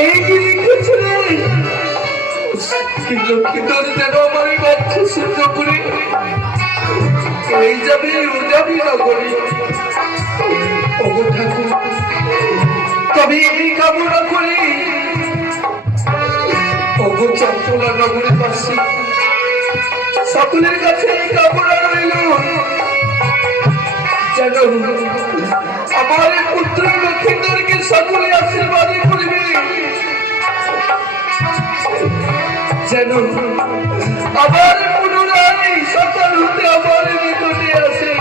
এই যে লিখেছিলেন কিন্তু যেন আমার বাচ্চা সহ্য করে এই যাবে ও যাবি না করি ঠাকুর তবে এই কামনা করি ওগো চঞ্চলা নগরের পাশে সকলের কাছে এই কামনা রইল যেন আমার পুত্র লক্ষ্মীদেরকে সকলে আশীর্বাদে করবে যেন আবার পুনরায় সকাল হতে আমার নিকটে আসে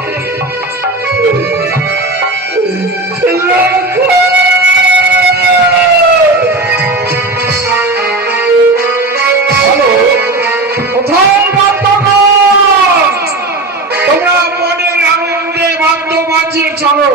তোমরা মনের আনন্দে বাদ্য বাজিয়ে চলো।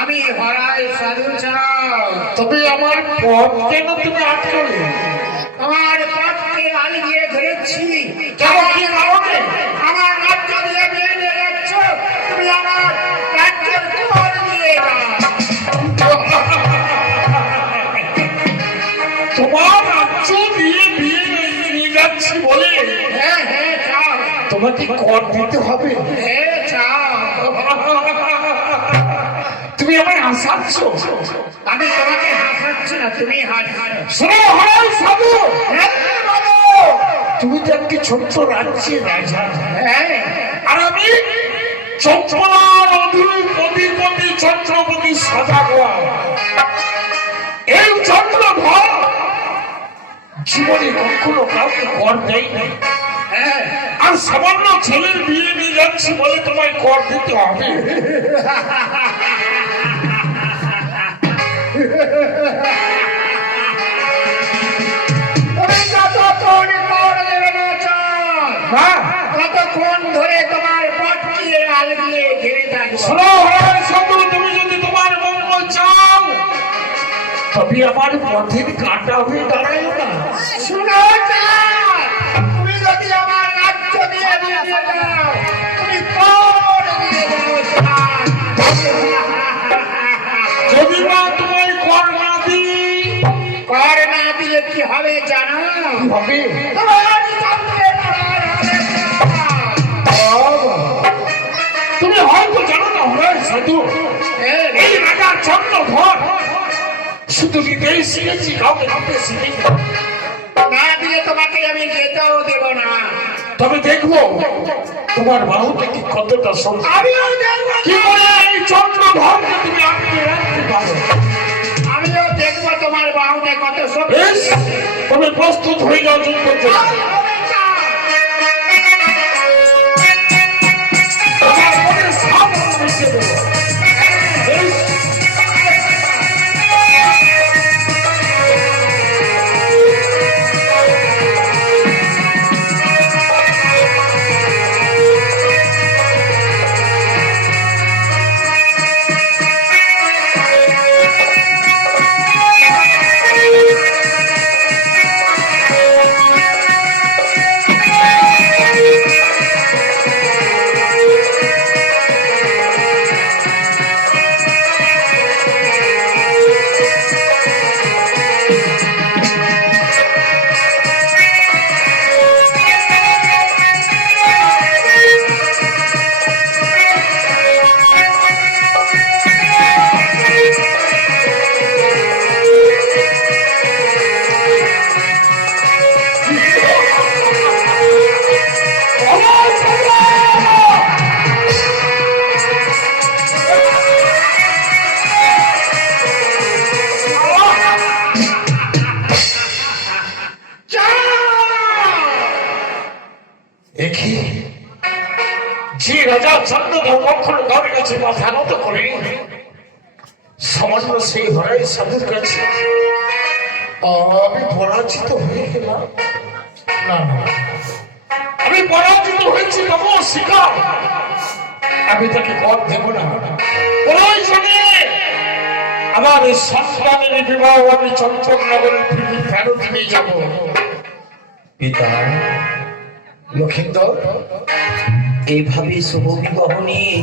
আমি হরাই সাধু তবে আমার পথ কেন তুমি আটকালে? আমার পথকে আলি দিয়ে ধরেছি কেমন কি কারণে? আমার রাজ্য দিয়ে বিয়ে নিয়ে যাচ্ছ, তুমি আমার রাজ্যের কর দিয়ে তোমার রাজ্য দিয়ে বিয়ে নিয়ে যাচ্ছি বলে হ্যাঁ হ্যাঁ চাও তোমাকে কর দিতে হবে। হ্যাঁ চাও তুমি আমায় হাসাচ্ছ? আমি তোমাকে হাসাচ্ছি না, তুমি শোনো হরাই সাধু, তুমি তো একটি ছোট্ট রাজ্যের রাজা, আর আমি চঞ্চলার অধিপতি ছত্রপতি সদাগর। এই চন্দ্রধর জীবনে কখনো কাউকে কর দেয়নি, আর সামান্য ছেলের বিয়ে নিয়ে যাচ্ছি বলে তোমায় কর দিতে হবে। কতক্ষণ ধরে তোমার পথকে আল দিয়ে ঘিরে থাকবো। তুমি যদি তোমার মঙ্গল চাও তবে আমার পথের কাঁটা হয়ে দাঁড়ায় না। শুনো তুমি যদি আমার রাজ্য দিয়ে দিয়ে যাও, তুমি কর দিয়ে যাও। যদি না তোমায় কর না দিই, কর না দিলে কি হবে জানো? হবে তোমার সামনে লড়াই হবে। সাধু এই রাজা চন্দ্রধর শুধু নিতেই শিখেছি, কাউকে দিতে শিখিনি। না দিয়ে তোমাকে আমি যেতেও দেব না। তবে দেখবো তোমার বাহুতে কি কতটা শক্তি। আমিও দেখবো, কি করে এই চন্দ্রধরকে তুমি আটকে রাখতে পারো। আমিও দেখবো তোমার বাহুতে কত শক্তি। বেশ, তবে প্রস্তুত হয়ে যাও যুদ্ধের জন্য। তোমার মনে সাবধান রেখে দেবো। বেশ, দেখি যে রাজা চন্দ্রধর কখনো কারোর কাছে মাথা নত করে, সামান্য সেই হরাই সাধুর কাছে আমি পরাজিত হয়ে গেলাম। না না, আমি পরাজিত হয়েছি তবু শিকার, আমি তাকে কর দেব না। প্রয়োজনে আমার এই সন্তানের বিবাহ আমি চম্পকনগরের পৃথিবী ফেরত নিয়ে যাব। পিতা, লক্ষিন্দর, এইভাবে শুভ বিবাহ নিয়ে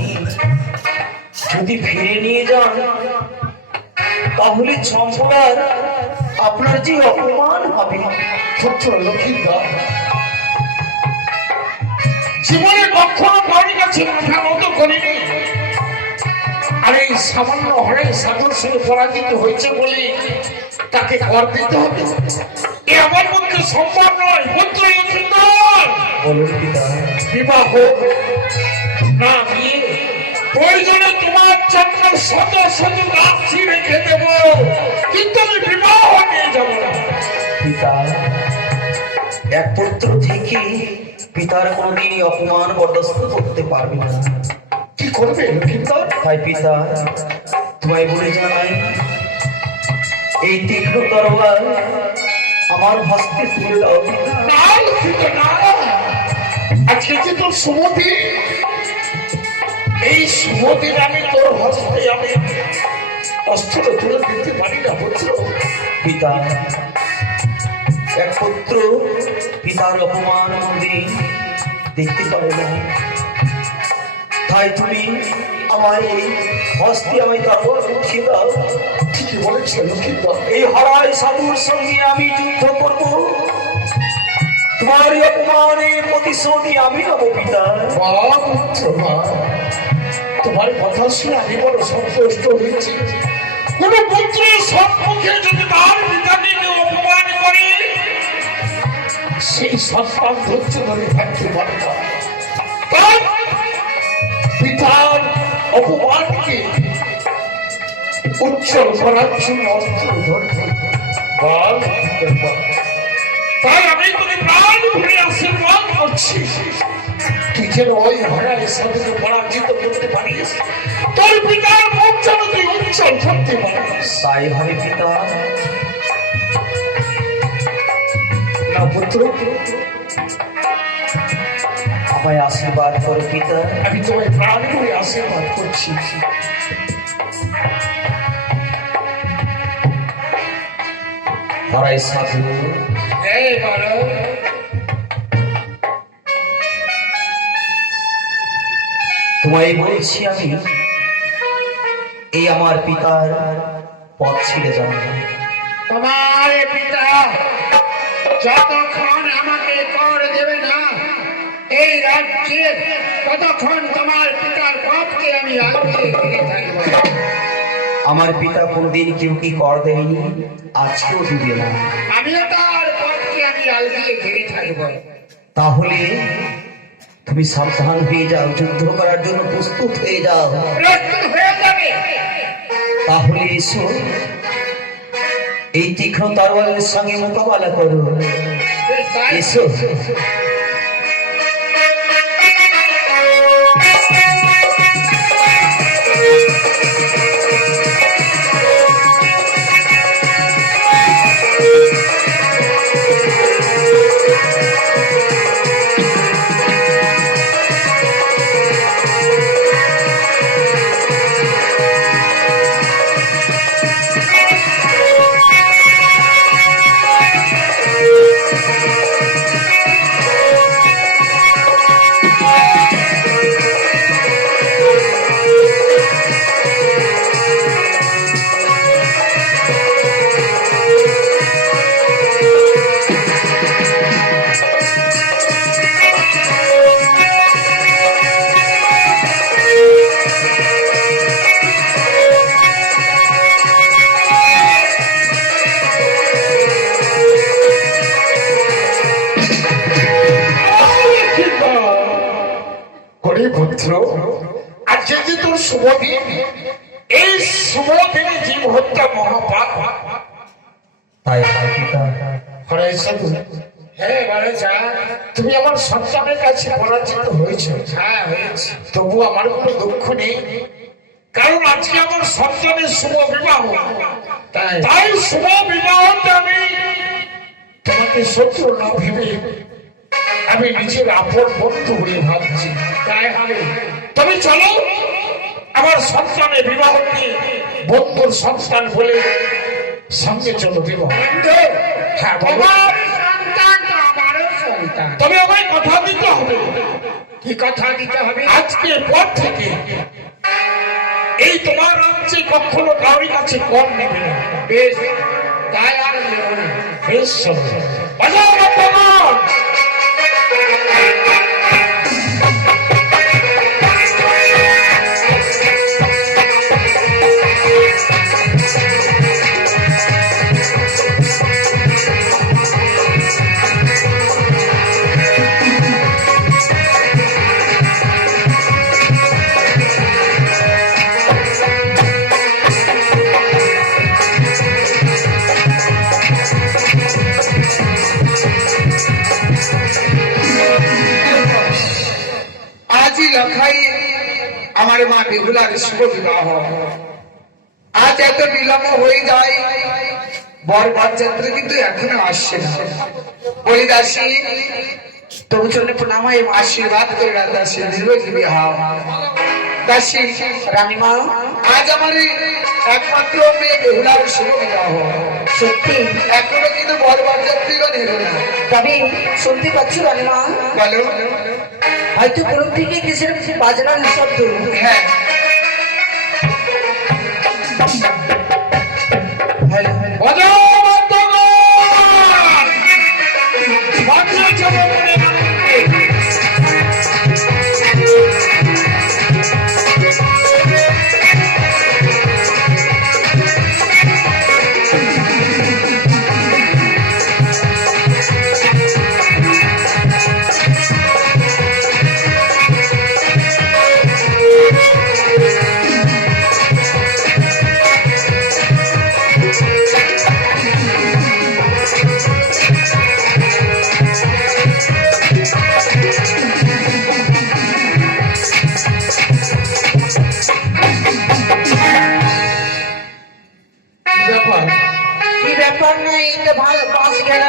যদি ফিরে নিয়ে যান তাহলে চম্পলার আপনার যে অপমান হবে। পুত্র লক্ষিন্দর, জীবনে কখনো কারোর কাছে মাথা নত করিনি, আর এই সামান্য হরে সাধুর সঙ্গে পরাজিত হয়েছে বলে তাকে কর দিতে হবে, এ আমার পক্ষে সম্ভব নয়। পুত্র লক্ষিন্দর, বলুন পিতা। বিবাহ না দিয়ে প্রয়োজনে তোমার জন্য শত শত রাত্রি রেখে দেব, কিন্তু আমি বিবাহ নিয়ে যাব না। পিতা, এক পুত্র থেকে পিতার কোনদিনই অপমান বরদাস্ত করতে পারবে না। কি করবে লক্ষিন্দর? তাই পিতা, তোমায় বলে জানাই, এই তীক্ষ্ণ তরোয়াল আমার হস্তে তুলে দাও। না লক্ষিন্দর, না, আজকে যে তোর সুমতি, এই সুমতির আমি তোর হস্তে আমি অস্ত্র তুলে দিতে পারি না। পুত্র, পিতা, এক পুত্র পিতার অপমান কোনদিন দেখতে পাবে না। তাই তুমি আমার এই হস্তে আমি তারপর উঠিয়ে দাও। ঠিকই বলেছে লক্ষিন্দর। এই হরাই সাধুর সঙ্গে আমি যুদ্ধ করব, তোমার এই অপমানের প্রতিশোধই আমি নেব। পিতা, বাবা, পুত্র, মা, তোমার কথা শুনে আমি বড় সন্তুষ্ট হয়েছি। কোন পুত্রের সম্মুখে যদি তার পিতাকে কেউ অপমান করে, সেই সন্তান ধৈর্য ধরে থাকতে পারে না। তাই পিতার অপমানকে উজ্জ্বল করার জন্য অস্ত্র ধরতে বল। তাই আমি তোকে প্রাণ ভরে আশীর্বাদ করছি, তুই যেন ওই হরাই সাধুকে পরাজিত করতে পারিস, তোর পিতার মুখ যেন তুই উজ্জ্বল করতে পারিস। তাই হবে পিতা। না পুত্র, আমায় আশীর্বাদ করো পিতা। আমি তোমায় প্রাণ ভরে আশীর্বাদ করছি। হরাই সাধু, এই বালক, তোমায় বলছি আমি, এই আমার পিতার পথ ছিঁড়ে যাবে না। তোমার পিতা যতক্ষণ আমাকে কর দেবে না, এই রাজ্যের কতক্ষণ তোমার পিতার পথকে আমি আলগিয়ে ঘিরে থাকবো। আমার পিতা কোনদিন কেউ কি কর দেয়নি, আজকেও দিবে না। আমিও তার পথকে আমি আলগিয়ে ঘিরে থাকবো। তাহলে তুমি সাবধান হয়ে যাও, যুদ্ধ করার জন্য প্রস্তুত হয়ে যাও। প্রস্তুত হয়ে যাবে। তাহলে এসো, এই তীক্ষ্ণ তরোয়ালের সঙ্গে মোকাবেলা করো। বেশ, তাই। এসো। পুত্র, আজকে যে তোর শুভ দিন, এই শুভ দিনে জীব হত্যা মহাপাপ। তাই পিতা, হরে সাধু। হ্যাঁ বাড়াচা, তুমি আমার সন্তানের কাছে পরাজিত হয়েছ। হ্যাঁ হয়েছে, তবু আমার কোনো দুঃখ নেই, কারণ আজকে আমার সন্তানের শুভ বিবাহ। তাই শুভ বিবাহটা আমি তোমাকে শত্রু না ভেবে আমি নিজের আপন বন্ধু বলে ভাবছি। তাই হবে, তুমি চলো আমার সন্তানের বিবাহ নিয়ে, বন্ধুর সন্তান বলে সঙ্গে চলো বিবাহ। হ্যাঁ তোমার সন্তান তো আমারও সন্তান। তবে আমায় কথা দিতে হবে। কি কথা দিতে হবে? আজকের পর থেকে এই তোমার রাজ্যে কখনো কাউরি কাছে কম নেবে না। বেশ, তাই আর নেব না। বেশ চলো, বাজাও বর্তমান। আজই লখাই আমার মা বেহুলার শুভ বিবাহ। আজ এত বিলম্ব হয়ে যায়, বর বরযাত্রী কিন্তু এখনো আসছে না। বলি দাসী, তবু চলে প্রণাম এবং আশীর্বাদ করে দাসী নির্বাচী হও। দাসী, রানীমা, আজ আমার এই একমাত্র মেয়ে বেহুলার শুভ বিবাহ। সত্যি? এখনো কিন্তু বর বরযাত্রীগণ এলো না। তবে শুনতে পাচ্ছ রানীমা, বলো। হয়তো কোন থেকে কিসের বাজনার শব্দ। হ্যাঁ, হ্যালো, বাজাও বর্তমান। বাজনা চলো মনে আনন্দে। কি ব্যাপার নাই, এটা ভালো পাশ গেল।